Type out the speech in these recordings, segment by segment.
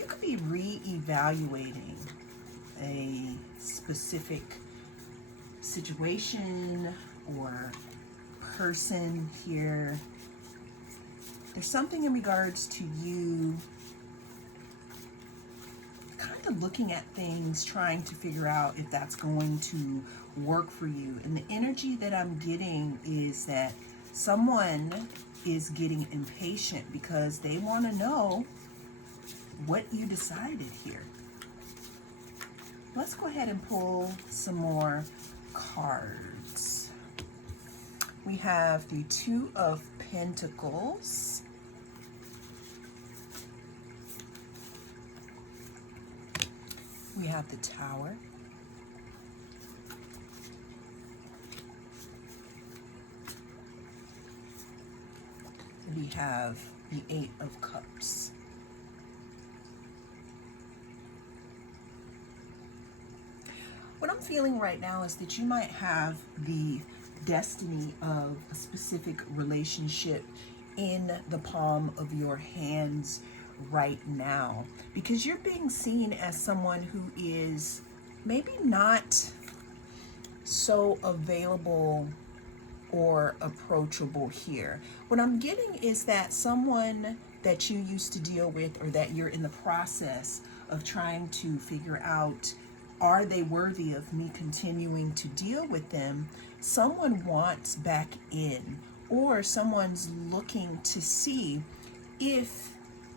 you could be re-evaluating a specific situation or person here. There's something in regards to you kind of looking at things, trying to figure out if that's going to work for you. And the energy that I'm getting is that someone is getting impatient because they want to know what you decided here. Let's go ahead and pull some more cards. We have the Two of Pentacles. We have the Tower. We have the Eight of Cups. What I'm feeling right now is that you might have the destiny of a specific relationship in the palm of your hands right now, because you're being seen as someone who is maybe not so available or approachable here. What I'm getting is that someone that you used to deal with, or that you're in the process of trying to figure out, are they worthy of me continuing to deal with them? Someone wants back in, or someone's looking to see if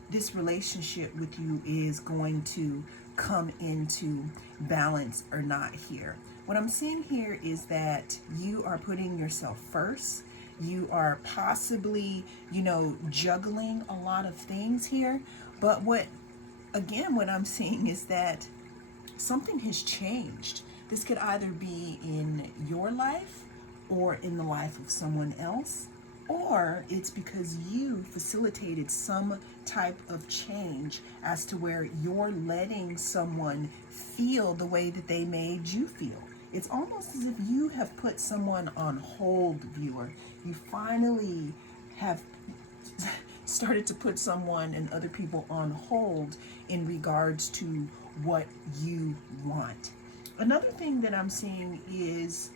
this relationship with you is going to come into balance or not here. What I'm seeing here is that you are putting yourself first. You are possibly, juggling a lot of things here. But what I'm seeing is that something has changed. This could either be in your life or in the life of someone else, or it's because you facilitated some type of change as to where you're letting someone feel the way that they made you feel. It's almost as if you have put someone on hold, viewer. You finally have started to put someone and other people on hold in regards to what you want. Another thing that I'm seeing is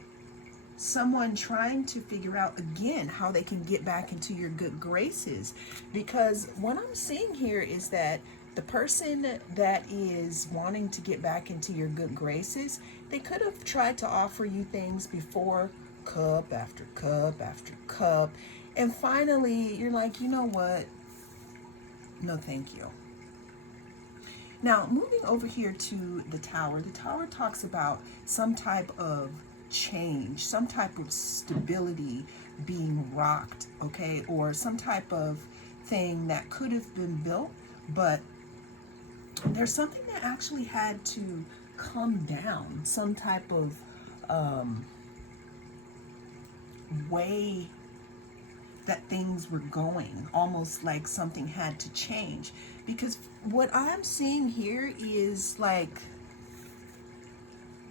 someone trying to figure out again how they can get back into your good graces, because what I'm seeing here is that the person that is wanting to get back into your good graces, they could have tried to offer you things before, cup after cup after cup, and finally you're like, you know what, no thank you. Now, moving over here to the Tower talks about some type of change, some type of stability being rocked, okay, or some type of thing that could have been built, but there's something that actually had to come down, some type of way that things were going, almost like something had to change. Because what I'm seeing here is like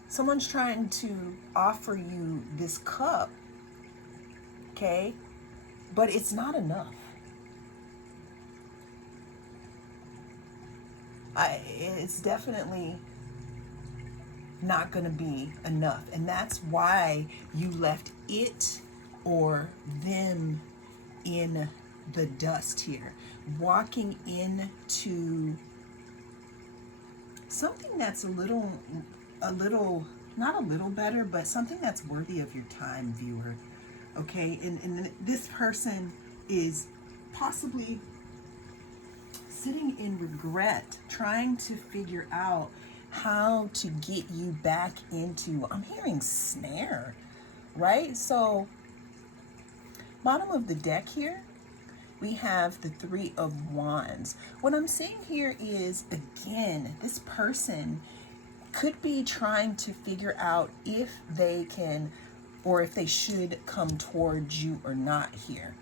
someone's trying to offer you this cup, okay, but it's not enough. It's definitely not going to be enough, and that's why you left it or them in the dust here, walking into something that's a little not a little better, but something that's worthy of your time, viewer. Okay, and this person is possibly sitting in regret, trying to figure out how to get you back into, I'm hearing snare, right? So bottom of the deck here, we have the Three of Wands. What I'm seeing here is, again, this person could be trying to figure out if they can or if they should come towards you or not here.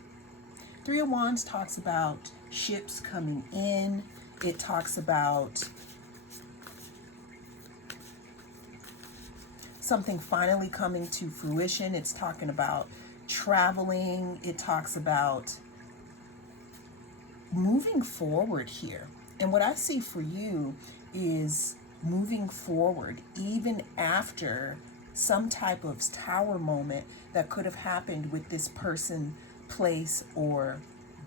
Three of Wands talks about ships coming in. It talks about something finally coming to fruition. It's talking about traveling. It talks about moving forward here. And what I see for you is moving forward, even after some type of tower moment that could have happened with this person, place, or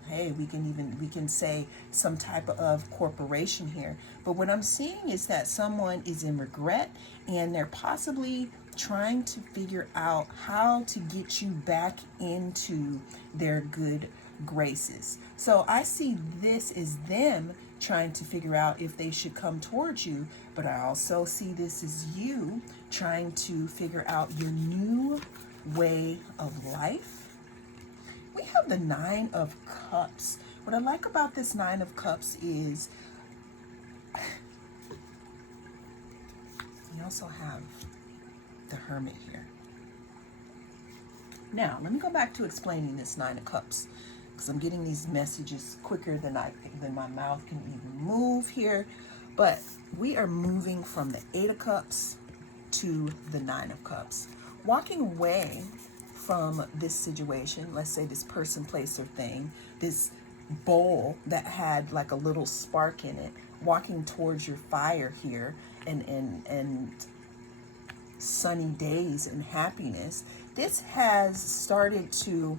hey, we can say some type of corporation here. But what I'm seeing is that someone is in regret, and they're possibly trying to figure out how to get you back into their good graces. So I see this as them trying to figure out if they should come towards you, but I also see this as you trying to figure out your new way of life. We have the Nine of Cups. What I like about this Nine of Cups is we also have the Hermit here. Now, let me go back to explaining this Nine of Cups, because I'm getting these messages quicker than my mouth can even move here. But we are moving from the Eight of Cups to the Nine of Cups. Walking away from this situation, let's say this person, place, or thing, this bowl that had like a little spark in it, walking towards your fire here, and sunny days and happiness. This has started to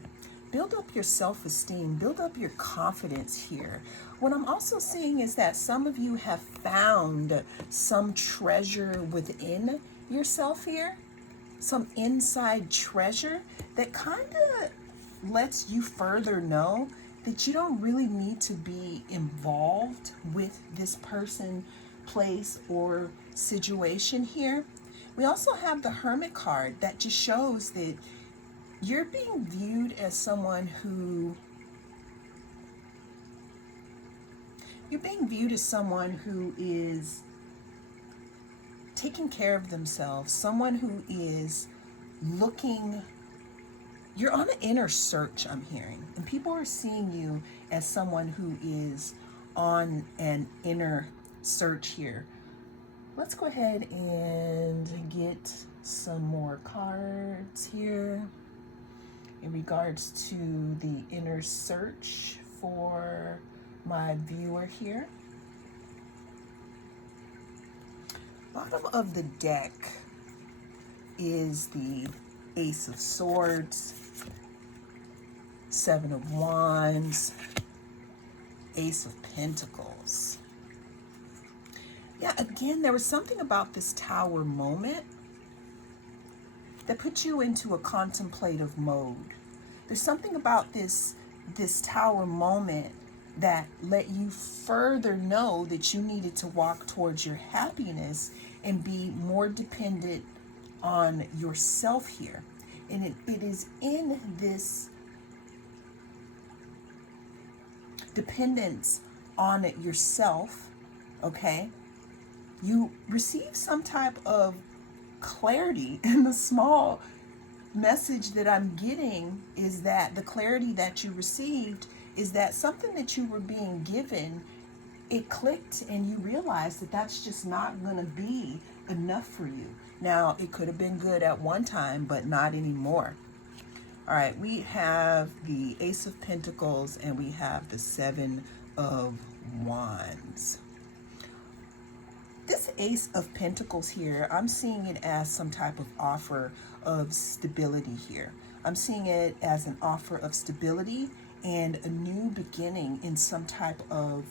build up your self-esteem, build up your confidence here. What I'm also seeing is that some of you have found some treasure within yourself here, some inside treasure that kind of lets you further know that you don't really need to be involved with this person, place, or situation here. We also have the Hermit card that just shows that you're being viewed as someone who is taking care of themselves, someone who is looking, you're on an inner search, I'm hearing, and people are seeing you as someone who is on an inner search here. Let's go ahead and get some more cards here in regards to the inner search for my viewer here. Bottom of the deck is the Ace of Swords, Seven of Wands, Ace of Pentacles. Yeah, again, there was something about this tower moment that put you into a contemplative mode. There's something about this tower moment that let you further know that you needed to walk towards your happiness and be more dependent on yourself here. And it is in this dependence on yourself, okay? You receive some type of clarity, and the small message that I'm getting is that the clarity that you received is that something that you were being given, it clicked, and you realized that that's just not going to be enough for you. Now, it could have been good at one time, but not anymore. All right, we have the Ace of Pentacles and we have the Seven of Wands. This Ace of Pentacles here, I'm seeing it as some type of offer of stability here. I'm seeing it as an offer of stability and a new beginning in some type of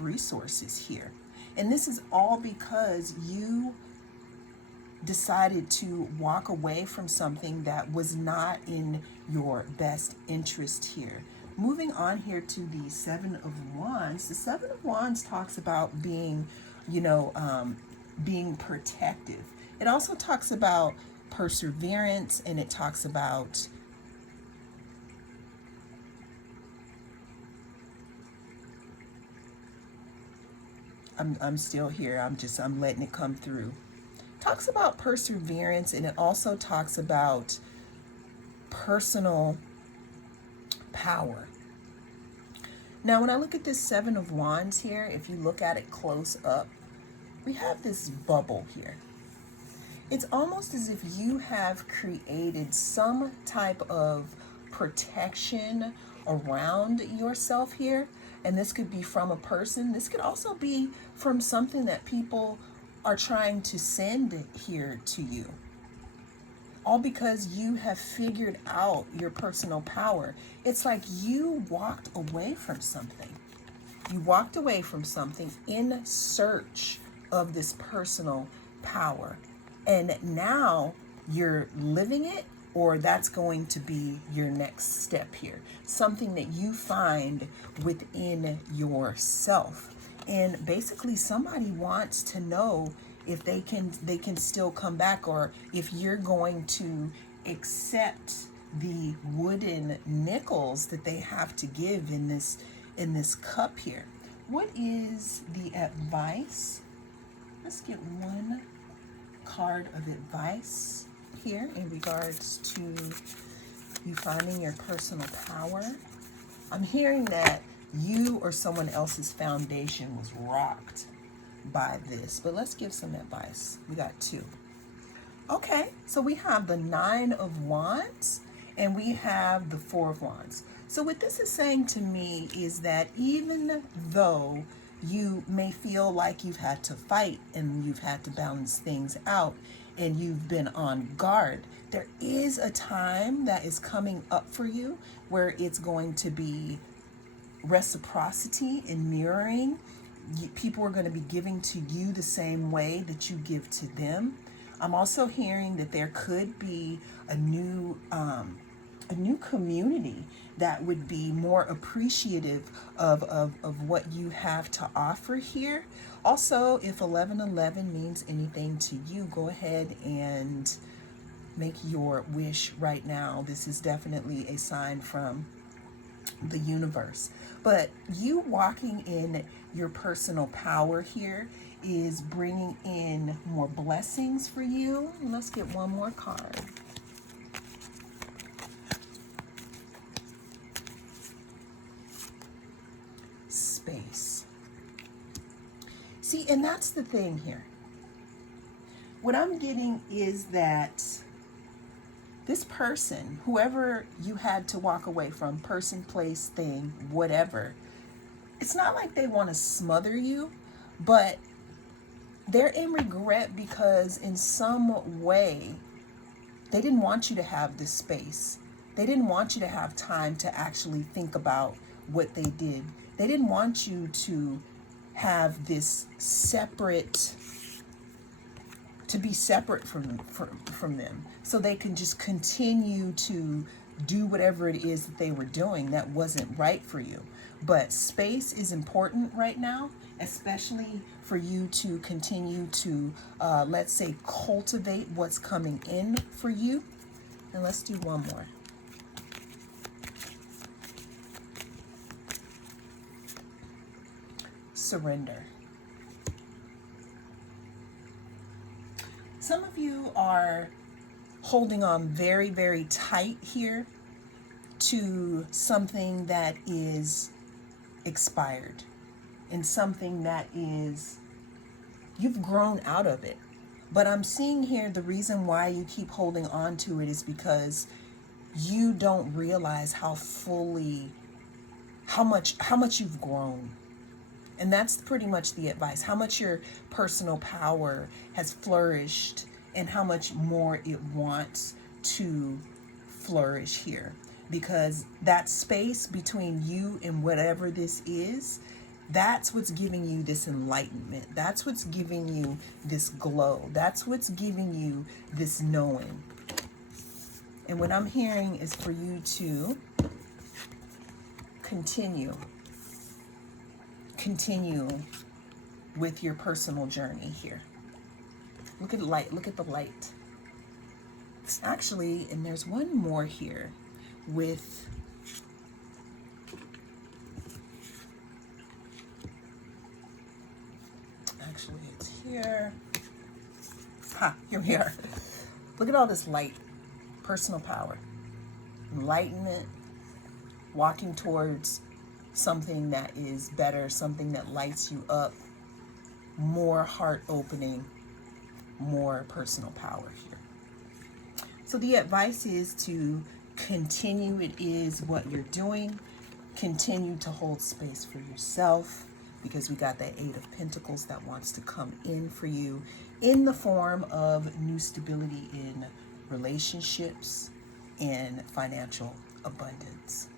resources here. And this is all because you decided to walk away from something that was not in your best interest here. Moving on here to the Seven of Wands. The Seven of Wands talks about being, being protective. It also talks about perseverance, and it talks about I'm still here. I'm letting it come through. Talks about perseverance, and it also talks about personal power. Now, when I look at this Seven of Wands here, if you look at it close up, we have this bubble here. It's almost as if you have created some type of protection around yourself here. And this could be from a person. This could also be from something that people are trying to send here to you. All because you have figured out your personal power. It's like you walked away from something. You walked away from something in search of this personal power. And now you're living it, or that's going to be your next step here. Something that you find within yourself. And basically somebody wants to know if they can still come back, or if you're going to accept the wooden nickels that they have to give in this cup here. What is the advice? Let's get one card of advice here in regards to you finding your personal power. I'm hearing that you or someone else's foundation was rocked by this, but let's give some advice. We got 2. Okay, so we have the 9 of Wands and we have the 4 of Wands. So what this is saying to me is that even though you may feel like you've had to fight and you've had to balance things out and you've been on guard, there is a time that is coming up for you where it's going to be reciprocity and mirroring. People are going to be giving to you the same way that you give to them. I'm also hearing that there could be a new community that would be more appreciative of what you have to offer here. Also, if 1111 means anything to you, go ahead and make your wish right now. This is definitely a sign from the universe. But you walking in your personal power here is bringing in more blessings for you. Let's get one more card. Space. See, and that's the thing here. What I'm getting is that this person, whoever you had to walk away from, person, place, thing, whatever, it's not like they want to smother you, but they're in regret because in some way they didn't want you to have this space. They didn't want you to have time to actually think about what they did. They didn't want you to have this separate, to be separate from them, so they can just continue to do whatever it is that they were doing that wasn't right for you. But space is important right now, especially for you to continue to, let's say, cultivate what's coming in for you. And let's do one more. Surrender. Some of you are holding on very, very tight here to something that is expired and something that is, you've grown out of it. But I'm seeing here the reason why you keep holding on to it is because you don't realize how much you've grown. And that's pretty much the advice. How much your personal power has flourished and how much more it wants to flourish here. Because that space between you and whatever this is, that's what's giving you this enlightenment. That's what's giving you this glow. That's what's giving you this knowing. And what I'm hearing is for you to continue with your personal journey here. Look at the light. Look at the light. Actually, and there's one more here with actually it's here. Here we are. Look at all this light. Personal power. Enlightenment. Walking towards something that is better, something that lights you up, more heart opening, more personal power here. So the advice is to continue. It is what you're doing. Continue to hold space for yourself, because we got that Eight of Pentacles that wants to come in for you in the form of new stability in relationships and financial abundance.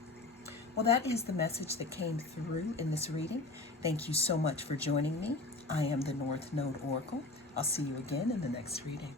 Well, that is the message that came through in this reading. Thank you so much for joining me. I am the North Node Oracle. I'll see you again in the next reading.